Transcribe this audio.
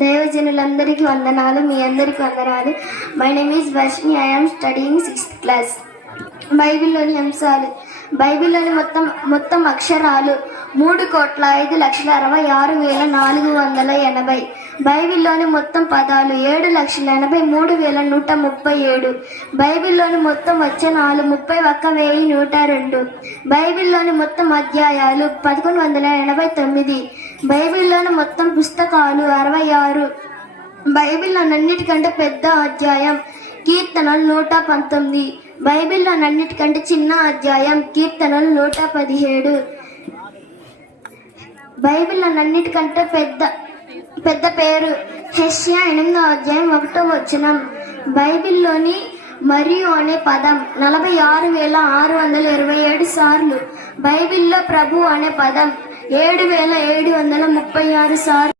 దైవజనులందరికీ వందనాలు. మీ అందరికీ వందనాలు. My name is Varshini. I am studying 6th class. బైబిల్లోని అంశాలు. బైబిల్లోని మొత్తం అక్షరాలు 3,56,480. బైబిల్లోని మొత్తం పదాలు 7,83,137. బైబిల్లోని మొత్తం వచనాలు 31,102. బైబిల్లోని మొత్తం అధ్యాయాలు 1189. బైబిల్లోని మొత్తం పుస్తకాలు 66. బైబిల్లోనన్నిటికంటే పెద్ద అధ్యాయం కీర్తనలు 119. బైబిల్లోనన్నిటికంటే చిన్న అధ్యాయం కీర్తనలు 117. బైబిల్లోనన్నిటికంటే పెద్ద పేరు యెషయా 8వ అధ్యాయం 1వ వచనం. బైబిల్లోని మరియు అనే పదం 46,627 సార్లు. బైబిల్లో ప్రభు అనే పదం 7,736 సార్లు.